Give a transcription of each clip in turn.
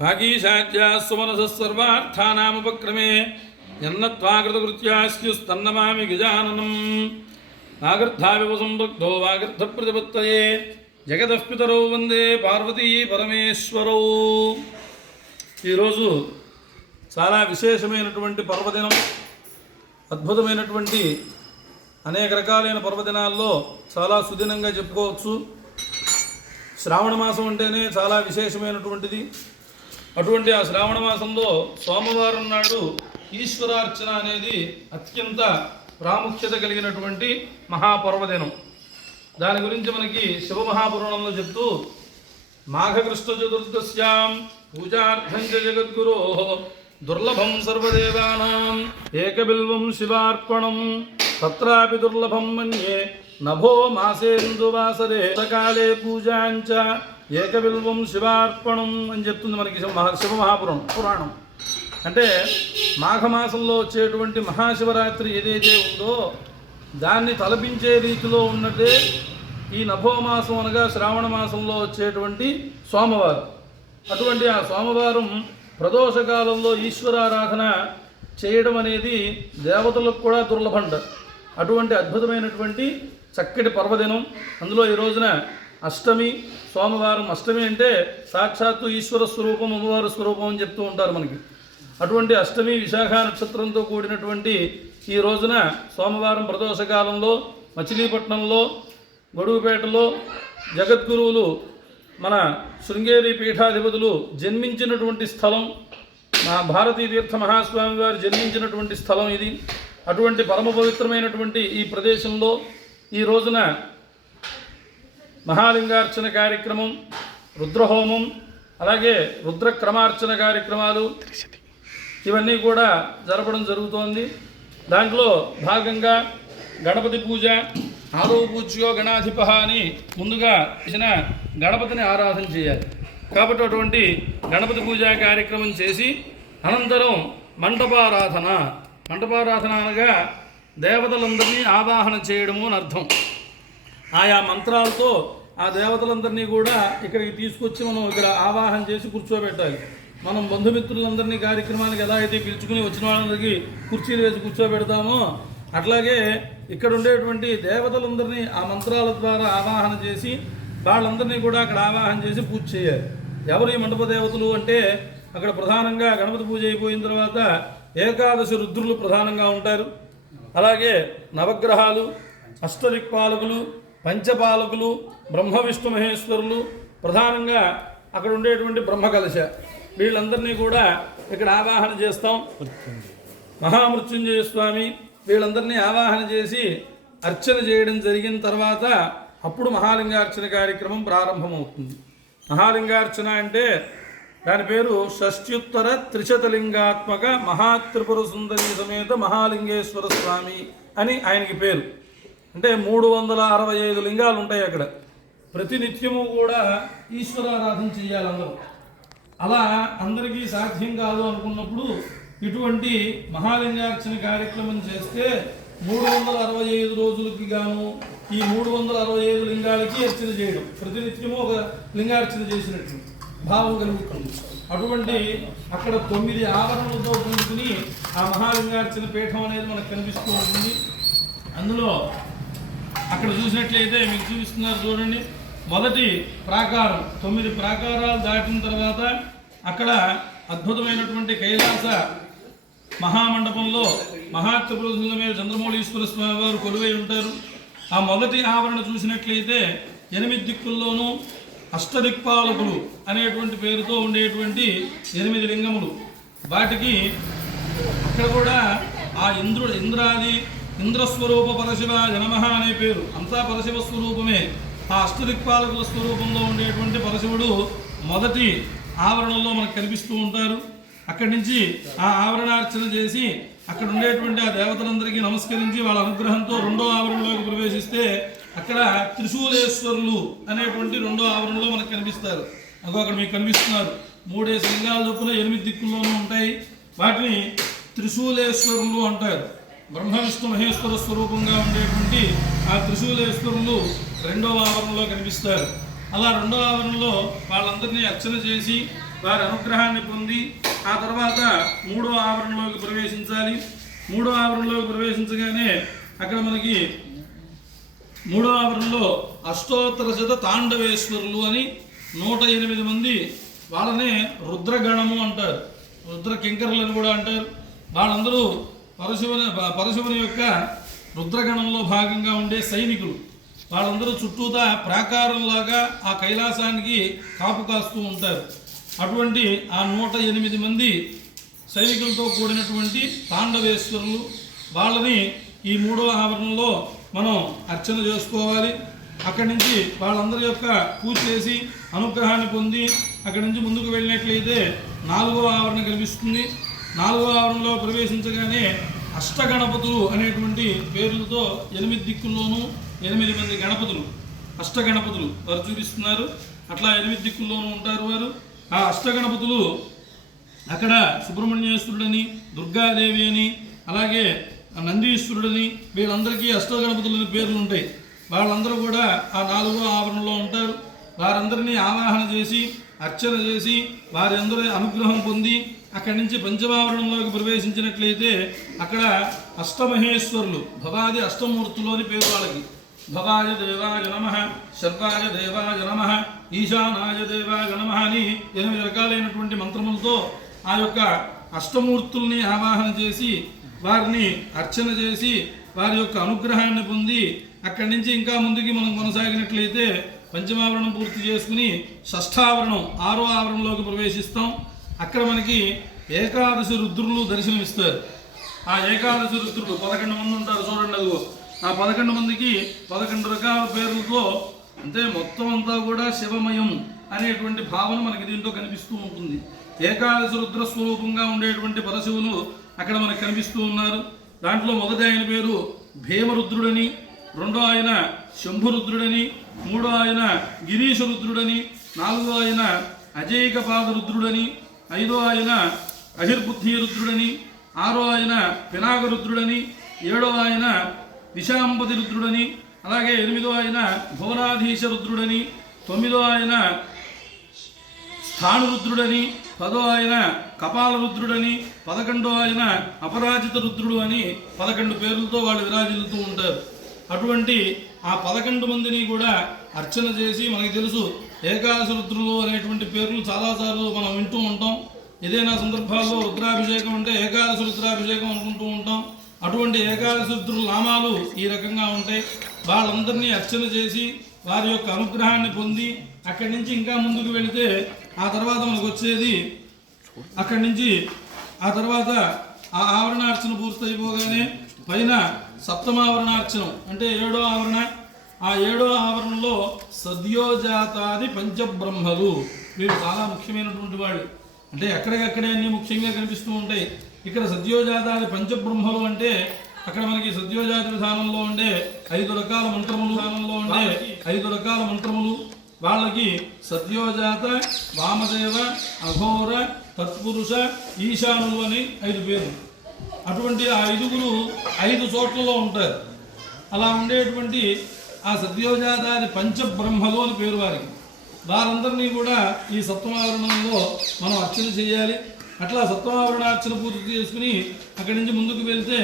भागीशाज्यास्वमनसस्सर्वार्थानामुपक्रमे यन्नत्वाकृतकृत्यास्युस्तन्नमामि गजाननं नागर्धाविवसंवृद्धो वागर्धप्रतिपत्तये जगतः पितरौ वन्दे पार्वती परमेश्वरौ। ఈరోజు చాలా విశేషమైనటువంటి పర్వదినం, అద్భుతమైనటువంటి అనేక రకాలైన పర్వదినాల్లో చాలా సుదినంగా చెప్పుకోవచ్చు. శ్రావణ మాసం అంటేనే చాలా విశేషమైనటువంటిది. అటువంటి ఆ శ్రావణ మాసంలో సోమవారం నాడు ఈశ్వరార్చన అనేది అత్యంత ప్రాముఖ్యత కలిగినటువంటి మహాపర్వదినం. దాని గురించి మనకి శివమహాపురాణంలో చెప్తూ మాఘకృష్ణ చతుర్దశ్యాం పూజార్థం జగద్గురో దుర్లభం సర్వదేవానాం ఏకబిల్వం శివార్పణం తత్రాపి దుర్లభం మన్యే నభో మాసేందువాసరే కాలే పూజాంచ ఏకబిల్వం శివార్పణం అని చెప్తుంది మనకి శివమహాపురాణం. అంటే మాఘమాసంలో వచ్చేటువంటి మహాశివరాత్రి ఏదైతే ఉందో దాన్ని తలపించే రీతిలో ఉన్నదే ఈ నభోమాసం అనగా శ్రావణ మాసంలో వచ్చేటువంటి సోమవారం. అటువంటి ఆ సోమవారం ప్రదోషకాలంలో ఈశ్వరారాధన చేయడం అనేది దేవతలకు కూడా దుర్లభంట. అటువంటి అద్భుతమైనటువంటి చక్కటి పర్వదినం. అందులో ఈ రోజున అష్టమి, సోమవారం. అష్టమి అంటే సాక్షాత్తు ఈశ్వర స్వరూపం, అమ్మవారి స్వరూపం అని చెప్తూ ఉంటారు మనకి. అటువంటి అష్టమి విశాఖ నక్షత్రంతో కూడినటువంటి ఈ రోజున సోమవారం ప్రదోషకాలంలో మచిలీపట్నంలో గొడుగుపేటలో జగద్గురువులు మన శృంగేరి పీఠాధిపతులు జన్మించినటువంటి స్థలం, మా భారతీ తీర్థ మహాస్వామి వారు జన్మించినటువంటి స్థలం ఇది. అటువంటి పరమ పవిత్రమైనటువంటి ఈ ప్రదేశంలో ఈ రోజున మహాలింగార్చన కార్యక్రమం, రుద్రహోమం, అలాగే రుద్రక్రమార్చన కార్యక్రమాలు ఇవన్నీ కూడా జరపడం జరుగుతోంది. దాంట్లో భాగంగా గణపతి పూజ, ఆరో పూజ్యో గణాధిప అని ముందుగా చేసిన గణపతిని ఆరాధన చేయాలి. కాబట్టి అటువంటి గణపతి పూజా కార్యక్రమం చేసి అనంతరం మంటపారాధన అనగా దేవతలందరినీ ఆవాహన చేయడము అని అర్థం. ఆయా మంత్రాలతో ఆ దేవతలందరినీ కూడా ఇక్కడికి తీసుకొచ్చి మనం ఇక్కడ ఆవాహన చేసి కూర్చోబెట్టాలి. మనం బంధుమిత్రులందరినీ కార్యక్రమానికి ఎలా అయితే పిలుచుకుని వచ్చిన వాళ్ళందరికీ కుర్చీలు వేసి కూర్చోబెడతామో అట్లాగే ఇక్కడ ఉండేటువంటి దేవతలందరినీ ఆ మంత్రాల ద్వారా ఆవాహన చేసి వాళ్ళందరినీ కూడా అక్కడ ఆవాహన చేసి పూజ చేయాలి. ఎవరు ఈ మండప దేవతలు అంటే అక్కడ ప్రధానంగా గణపతి పూజ అయిపోయిన తర్వాత ఏకాదశి రుద్రులు ప్రధానంగా ఉంటారు. అలాగే నవగ్రహాలు, అష్టదిక్పాలకులు, పంచపాలకులు, బ్రహ్మ విష్ణు మహేశ్వరులు, ప్రధానంగా అక్కడ ఉండేటువంటి బ్రహ్మకలశ, వీళ్ళందరినీ కూడా ఇక్కడ ఆవాహన చేస్తాం. మహామృత్యుంజయ స్వామి వీళ్ళందరినీ ఆవాహన చేసి అర్చన చేయడం జరిగిన తర్వాత అప్పుడు మహాలింగార్చన కార్యక్రమం ప్రారంభమవుతుంది. మహాలింగార్చన అంటే దాని పేరు షష్ట్యుత్తర త్రిశతలింగాత్మక మహాత్రిపుర సుందరి సమేత మహాలింగేశ్వర స్వామి అని ఆయనకి పేరు. అంటే 365 లింగాలు ఉంటాయి అక్కడ. ప్రతినిత్యము కూడా ఈశ్వరారాధన చేయాలి అందరూ. అలా అందరికీ సాధ్యం కాదు అనుకున్నప్పుడు ఇటువంటి మహాలింగార్చన కార్యక్రమం చేస్తే 365 రోజులకి గాను ఈ 365 లింగాలకి అర్చన చేయడం, ప్రతినిత్యము ఒక లింగార్చన చేసినట్టు భావం కలుగుతుంది. అటువంటి అక్కడ 9 ఆవరణలతో కూడుకుని ఆ మహాలింగార్చన పీఠం అనేది మనకు కనిపిస్తూ ఉంటుంది. అందులో అక్కడ చూసినట్లయితే మీకు చూపిస్తున్నారు చూడండి. మొదటి ప్రాకారం, 9 ప్రాకారాలు దాటిన తర్వాత అక్కడ అద్భుతమైనటువంటి కైలాస మహామండపంలో మహాత్రిపుర మీద చంద్రమౌళీశ్వర స్వామి వారు కొలువై ఉంటారు. ఆ మొదటి ఆవరణ చూసినట్లయితే 8 దిక్కుల్లోనూ అష్టదిక్పాలకులు అనేటువంటి పేరుతో ఉండేటువంటి 8 లింగములు. వాటికి అక్కడ కూడా ఆ ఇంద్రాది ఇంద్రస్వరూప పరశివ జనమహ అనే పేరు, అంతా పరశివ స్వరూపమే. ఆ అష్టదిక్పాలకుల స్వరూపంలో ఉండేటువంటి పరశివుడు మొదటి ఆవరణలో మనకు కనిపిస్తూ ఉంటారు. అక్కడి నుంచి ఆ ఆవరణార్చన చేసి అక్కడ ఉండేటువంటి ఆ దేవతలందరికీ నమస్కరించి వాళ్ళ అనుగ్రహంతో రెండో ఆవరణలోకి ప్రవేశిస్తే అక్కడ త్రిశూలేశ్వరులు అనేటువంటి రెండో ఆవరణలో మనకు కనిపిస్తారు. అక్కడ మీకు కనిపిస్తున్నారు. 3 లింగాల చొప్పున 8 దిక్కుల్లోనూ ఉంటాయి. వాటిని త్రిశూలేశ్వరులు అంటారు. బ్రహ్మ విష్ణు మహేశ్వర స్వరూపంగా ఉండేటువంటి ఆ త్రిశూలేశ్వరులు రెండవ ఆవరణలో కనిపిస్తారు. అలా రెండవ ఆవరణలో వాళ్ళందరినీ అర్చన చేసి వారి అనుగ్రహాన్ని పొంది ఆ తర్వాత మూడో ఆవరణలోకి ప్రవేశించాలి. మూడో ఆవరణలోకి ప్రవేశించగానే అక్కడ మనకి మూడో ఆవరణలో అష్టోత్తర శత తాండవేశ్వరులు అని 108 మంది, వాళ్ళనే రుద్రగణము అంటారు, రుద్ర కింకరులు అని కూడా అంటారు. వాళ్ళందరూ పరశువుని యొక్క రుద్రగణంలో భాగంగా ఉండే సైనికులు. వాళ్ళందరూ చుట్టూతా ప్రాకారంలాగా ఆ కైలాసానికి కాపు కాస్తూ ఉంటారు. అటువంటి ఆ 108 మంది సైనికులతో కూడినటువంటి తాండవేశ్వరులు, వాళ్ళని ఈ మూడో ఆవరణలో మనం అర్చన చేసుకోవాలి. అక్కడి నుంచి వాళ్ళందరి యొక్క పూజ చేసి అనుగ్రహాన్ని పొంది అక్కడి నుంచి ముందుకు వెళ్ళినట్లయితే 4వ ఆవరణ కనిపిస్తుంది. 4వ ఆవరణలో ప్రవేశించగానే అష్టగణపతులు అనేటువంటి పేర్లతో 8 దిక్కుల్లోనూ 8 మంది గణపతులు, అష్టగణపతులు వారు చూపిస్తున్నారు. అట్లా 8 దిక్కుల్లోనూ ఉంటారు వారు. ఆ అష్టగణపతులు అక్కడ సుబ్రహ్మణ్యేశ్వరుడని, దుర్గాదేవి అని, అలాగే నందీశ్వరుడని, వీళ్ళందరికీ అష్టగణపతులని పేర్లు ఉంటాయి. వాళ్ళందరూ కూడా ఆ 4వ ఆవరణలో ఉంటారు. వారందరినీ ఆవాహన చేసి అర్చన చేసి వారి అందరూ అనుగ్రహం పొంది అక్కడి నుంచి పంచమావరణంలోకి ప్రవేశించినట్లయితే అక్కడ అష్టమహేశ్వరులు, భవాది అష్టమూర్తులు అని పేరు వాళ్ళకి. భవాయ దేవాయ నమః, శర్వాయ దేవాయ నమః, ఈశానాయ దేవాయ నమః అని 8 రకాలైనటువంటి మంత్రములతో ఆ యొక్క అష్టమూర్తుల్ని ఆవాహన చేసి వారిని అర్చన చేసి వారి యొక్క అనుగ్రహాన్ని పొంది అక్కడి నుంచి ఇంకా ముందుకి మనం కొనసాగినట్లయితే పంచమావరణం పూర్తి చేసుకుని షష్ఠావరణం 6వ ఆవరణలోకి ప్రవేశిస్తాం. అక్కడ మనకి ఏకాదశి రుద్రులు దర్శనమిస్తారు. ఆ ఏకాదశి రుద్రులు 11 మంది ఉంటారు చూడండి. అదిగో ఆ 11 మందికి 11 రకాల పేర్లతో, అంటే మొత్తం అంతా కూడా శివమయం అనేటువంటి భావన మనకి దీంట్లో కనిపిస్తూ ఉంటుంది. ఏకాదశి రుద్ర స్వరూపంగా ఉండేటువంటి పరశివులు అక్కడ మనకు కనిపిస్తూ ఉన్నారు. దాంట్లో మొదటి ఆయన పేరు భీమరుద్రుడని, రెండో ఆయన శంభురుద్రుడని, మూడో ఆయన గిరీశరుద్రుడని, నాలుగో ఆయన అజేయకపాద రుద్రుడని, ఐదో ఆయన అహిర్బుద్ధి రుద్రుడని, ఆరో ఆయన పినాగరుద్రుడని, ఏడో ఆయన విశాంపతి రుద్రుడని, అలాగే 8దో ఆయన భువనాధీశ రుద్రుడని, 9దో ఆయన స్థాణురుద్రుడని, 10దో ఆయన కపాల రుద్రుడని, 11దో ఆయన అపరాజిత రుద్రుడు అని 11 పేర్లతో వాళ్ళు విరాజిల్లుతూ ఉంటారు. అటువంటి ఆ 11 మందిని కూడా అర్చన చేసి, మనకి తెలుసు ఏకాదశి రుద్రులు అనేటువంటి పేర్లు చాలాసార్లు మనం వింటూ ఉంటాం. ఏదైనా సందర్భాల్లో రుద్రాభిషేకం అంటే ఏకాదశి రుద్రాభిషేకం అనుకుంటూ ఉంటాం. అటువంటి ఏకాదశి రుద్రుల నామాలు ఈ రకంగా ఉంటాయి. వాళ్ళందరినీ అర్చన చేసి వారి యొక్క అనుగ్రహాన్ని పొంది అక్కడి నుంచి ఇంకా ముందుకు వెళితే ఆ తర్వాత మనకు వచ్చేది, అక్కడి నుంచి ఆ తర్వాత ఆ ఆవరణార్చన పూర్తయిపోగానే పైన సప్తమావరణార్చనం అంటే 7వ ఆవరణ. ఆ 7వ ఆవరణలో సద్యోజాతాది పంచబ్రహ్మలు, వీళ్ళు చాలా ముఖ్యమైనటువంటి వాళ్ళు. అంటే ఎక్కడికక్కడే అన్ని ముఖ్యంగా కనిపిస్తూ ఉంటాయి. ఇక్కడ సద్యోజాతాది పంచబ్రహ్మలు అంటే అక్కడ మనకి సద్యోజాత విధానంలో ఉండే 5 రకాల మంత్రములు, వాళ్ళకి సద్యోజాత, వామదేవ, అఘోర, తత్పురుష, ఈశానులు అని 5 పేర్లు. అటువంటి ఆ 5గురు 5 చోట్లలో ఉంటారు. అలా ఉండేటువంటి ఆ సద్యోజాతాది పంచబ్రహ్మలు అని పేరు వారికి. వారందరినీ కూడా ఈ సప్తమావరణంలో మనం అర్చన చేయాలి. అట్లా సప్తమావరణార్చన పూర్తి చేసుకుని అక్కడి నుంచి ముందుకు వెళ్తే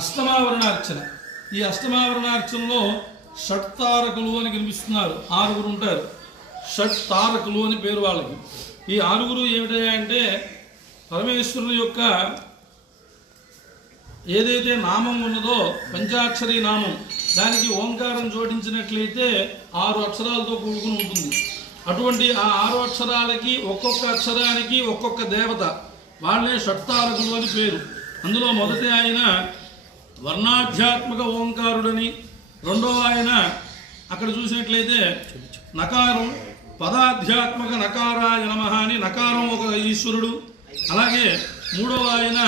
అష్టమావరణార్చన. ఈ అష్టమావరణార్చనలో షట్తారకులు అని కనిపిస్తున్నారు. 6గురు ఉంటారు. షట్తారకులు అని పేరు వాళ్ళకి. ఈ 6గురు ఏమిటయ్యా అంటే పరమేశ్వరుని యొక్క ఏదైతే నామం ఉన్నదో పంచాక్షరి నామం, దానికి ఓంకారం జోడించినట్లయితే 6 అక్షరాలతో కూడుకుని ఉంటుంది. అటువంటి ఆ 6 అక్షరాలకి ఒక్కొక్క అక్షరానికి ఒక్కొక్క దేవత, వాళ్ళే షట్తారకులు అని పేరు. అందులో మొదటి ఆయన వర్ణాధ్యాత్మక ఓంకారుడని, రెండవ ఆయన అక్కడ చూసినట్లయితే నకారం, పదాధ్యాత్మక నకారాయ నమః అని నకారం ఒక ఈశ్వరుడు. అలాగే మూడవ ఆయన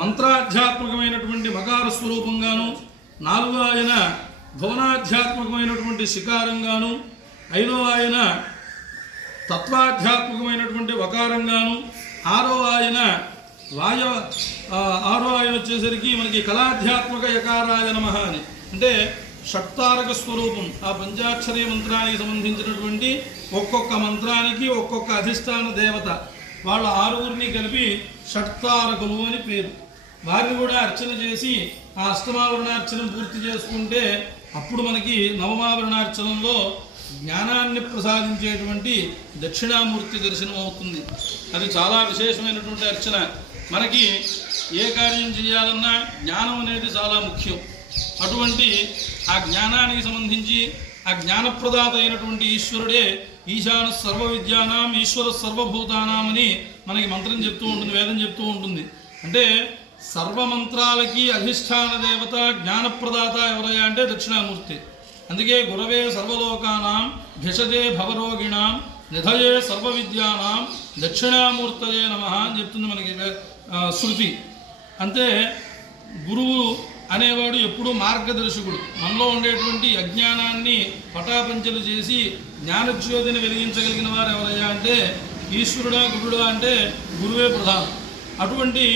మంత్రాధ్యాత్మకమైనటువంటి మకార స్వరూపంగాను, 4వ ఆయన భువనాధ్యాత్మకమైనటువంటి శికారంగాను, 5వ ఆయన తత్వాధ్యాత్మకమైనటువంటి వకారంగాను, 6వ ఆయన వచ్చేసరికి మనకి కళాధ్యాత్మక యకారాయ నమః అని, అంటే షట్తారక స్వరూపం. ఆ పంచాక్షరీ మంత్రానికి సంబంధించినటువంటి ఒక్కొక్క మంత్రానికి ఒక్కొక్క అధిష్టాన దేవత, వాళ్ళ 6గురిని కలిపి షట్తారకులు అని పేరు. వారిని కూడా అర్చన చేసి ఆ అష్టమావరణార్చనం పూర్తి చేసుకుంటే అప్పుడు మనకి నవమావరణార్చనంలో జ్ఞానాన్ని ప్రసాదించేటువంటి దక్షిణామూర్తి దర్శనం అవుతుంది. అది చాలా విశేషమైనటువంటి అర్చన. మనకి ఏ కార్యం చేయాలన్నా జ్ఞానం అనేది చాలా ముఖ్యం. అటువంటి ఆ జ్ఞానానికి సంబంధించి ఆ జ్ఞానప్రదాత అయినటువంటి ఈశ్వరుడే ఈశాన సర్వ విద్యానాం ఈశ్వర సర్వభూతానాం అని మనకి మంత్రం చెప్తూ ఉంటుంది, వేదం చెప్తూ ఉంటుంది. అంటే సర్వమంత్రాలకి అధిష్టాన దేవత జ్ఞానప్రదాత ఎవరయ్యా అంటే దక్షిణామూర్తి. అందుకే గురవే సర్వలోకానాం భిషజే భవరోగిణాం నిధయే సర్వ విద్యానాం దక్షిణామూర్తయే నమః అని చెప్తుంది మనకి శృతి. అంటే గురువు అనేవాడు ఎప్పుడూ మార్గదర్శకుడు. మనలో ఉండేటువంటి అజ్ఞానాన్ని పటాపంచలు చేసి జ్ఞానజ్యోతిని వెలిగించగలిగిన వారు ఎవరయ్యా అంటే ఈశ్వరుడా గురుడా అంటే గురువే ప్రధానం. అటువంటి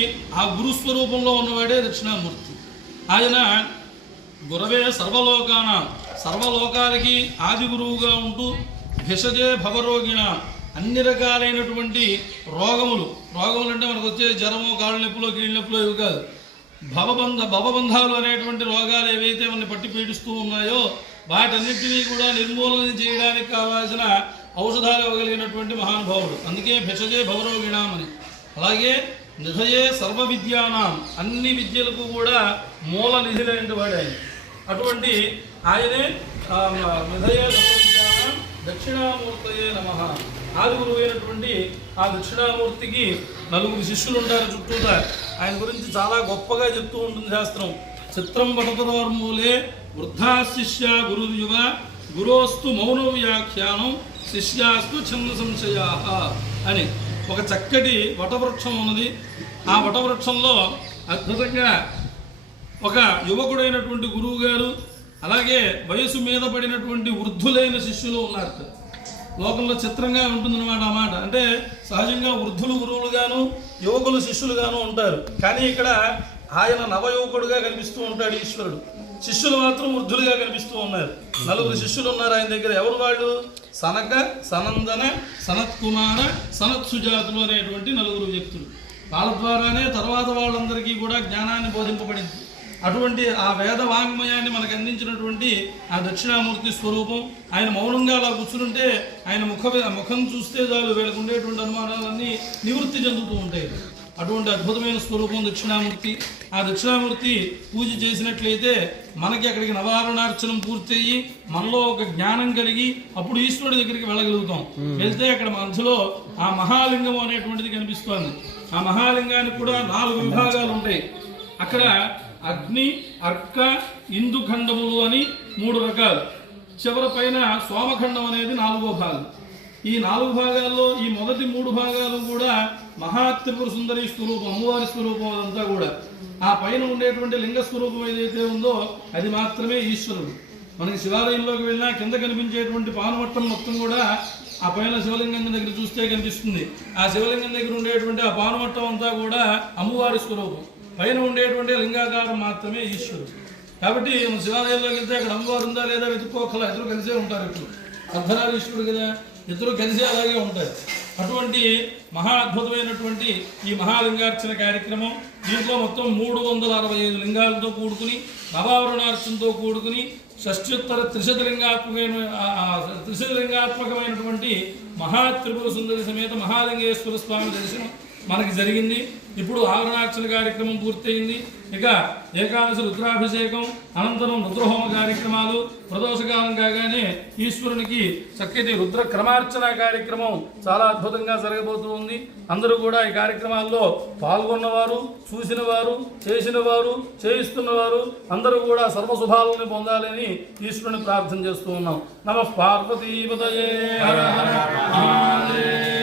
ఆ గురుస్వరూపంలో ఉన్నవాడే దక్షిణామూర్తి. ఆయన గురవే సర్వలోకానాం సర్వలోకాలకి ఆది గురువుగా ఉంటూ భిషజే భవరోగిణ అన్ని రకాలైనటువంటి రోగములు అంటే మనకు వచ్చే జ్వరము, కాళ్ళ నొప్పులు, కీళ్ళ నొప్పులు ఇవి కాదు, భవబంధాలు అనేటువంటి రోగాలు ఏవైతే మనని పట్టి పీడిస్తూ ఉన్నాయో వాటన్నిటినీ కూడా నిర్మూలన చేయడానికి కావాల్సిన ఔషధాలు ఇవ్వగలిగినటువంటి మహానుభావుడు. అందుకే భిషజే భవరోగిణామని. అలాగే నిధయే సర్వ విద్యానాం అన్ని విద్యలకు కూడా మూల నిధిలైన వాడు ఆయన. అటువంటి ఆయనే నిధయే సర్వ విద్యానాం దక్షిణామూర్తయే నమః. ఆది గురువు అయినటువంటి ఆ దక్షిణామూర్తికి 4 శిష్యులు ఉంటారు చుట్టూతా. ఆయన గురించి చాలా గొప్పగా చెప్తూ ఉంటుంది శాస్త్రం. చిత్రం పటతరోర్మూలే వృద్ధా శిష్య గురుర్యువ గురోస్తు మౌన వ్యాఖ్యానం శిష్యాస్తు ఛంద సంశయా అని ఒక చక్కటి వటవృక్షం ఉన్నది. ఆ వటవృక్షంలో అద్భుతంగా ఒక యువకుడైనటువంటి గురువు గారు, అలాగే వయసు మీద పడినటువంటి వృద్ధులైన శిష్యులు ఉన్నారు. లోకంలో చిత్రంగా ఉంటుందన్నమాట ఆ మాట. అంటే సహజంగా వృద్ధులు గురువులుగాను యువకులు శిష్యులుగాను ఉంటారు. కానీ ఇక్కడ ఆయన నవయువకుడుగా కనిపిస్తూ ఉంటాడు ఈశ్వరుడు. శిష్యులు మాత్రం వృద్ధులుగా కనిపిస్తూ ఉన్నారు. 4 శిష్యులు ఉన్నారు ఆయన దగ్గర. ఎవరు వాళ్ళు? సనక, సనందన, సనత్కుమార, సనత్సుజాతులు అనేటువంటి 4 వ్యక్తులు. వాళ్ళ ద్వారానే తర్వాత వాళ్ళందరికీ కూడా జ్ఞానాన్ని బోధింపబడింది. అటువంటి ఆ వేద వాంగ్మయాన్ని మనకు అందించినటువంటి ఆ దక్షిణామూర్తి స్వరూపం. ఆయన మౌనంగా అలా కూర్చుంటే ఆయన ముఖం చూస్తే చాలు వీళ్ళకు ఉండేటువంటి అనుమానాలన్నీ నివృత్తి చెందుతూ ఉంటాయి. అటువంటి అద్భుతమైన స్వరూపం దక్షిణామూర్తి. ఆ దక్షిణామూర్తి పూజ చేసినట్లయితే మనకి అక్కడికి నవారణార్చనం పూర్తయ్యి మనలో ఒక జ్ఞానం కలిగి అప్పుడు ఈశ్వరుడి దగ్గరికి వెళ్ళగలుగుతాం. వెళ్తే అక్కడ మధ్యలో ఆ మహాలింగం అనేటువంటిది కనిపిస్తోంది. ఆ మహాలింగానికి కూడా 4 విభాగాలు ఉంటాయి. అక్కడ అగ్ని, అర్క, ఇందుఖండములు అని 3 రకాలు. చివరి పైన సోమఖండం అనేది 4వ భాగం. ఈ 4 భాగాల్లో ఈ మొదటి 3 భాగాలు కూడా మహాత్రిపుర సుందరి స్వరూపం, అమ్మవారి స్వరూపం. అదంతా కూడా ఆ పైన ఉండేటువంటి లింగ స్వరూపం ఏదైతే ఉందో అది మాత్రమే ఈశ్వరుడు. మనకి శివాలయంలోకి వెళ్ళినా కింద కనిపించేటువంటి పానుమట్టం మొత్తం కూడా ఆ పైన శివలింగం దగ్గర చూస్తే కనిపిస్తుంది. ఆ శివలింగం దగ్గర ఉండేటువంటి ఆ పానుమట్టం అంతా కూడా అమ్మవారి స్వరూపం. పైన ఉండేటువంటి లింగాకారం మాత్రమే ఈశ్వరుడు. కాబట్టి మనం శివాలయంలోకి వెళ్తే అక్కడ అమ్మవారు ఉందా లేదా వెతుక్కోకల, ఇద్దరు కలిసే ఉంటారు. ఇప్పుడు అర్ధనారీశ్వరుడు కదా, ఇద్దరు కలిసి అలాగే ఉంటారు. అటువంటి మహా అద్భుతమైనటువంటి ఈ మహాలింగార్చన కార్యక్రమం. దీంట్లో మొత్తం 365 లింగాలతో కూడుకుని నవావరణార్చనతో కూడుకుని షష్ట్యుత్తర త్రిశతలింగాత్మకమైనటువంటి మహాత్రిపుర సుందరి సమేత మహాలింగేశ్వర స్వామి దర్శనం మనకి జరిగింది. ఇప్పుడు ఆవరణార్చన కార్యక్రమం పూర్తయింది. ఇక ఏకాదశి రుద్రాభిషేకం అనంతరం రుద్రహోమ కార్యక్రమాలు. ప్రదోషకాలం కాగానే ఈశ్వరునికి చక్కటి రుద్ర క్రమార్చన కార్యక్రమం చాలా అద్భుతంగా జరగబోతూ ఉంది. అందరూ కూడా ఈ కార్యక్రమాల్లో పాల్గొన్నవారు, చూసినవారు, చేసినవారు, చేయిస్తున్నవారు అందరూ కూడా సర్వశుభాలను పొందాలని ఈశ్వరుని ప్రార్థన చేస్తూ ఉన్నాం. నమః పార్వతీపతయే హర హర మహాదేవ.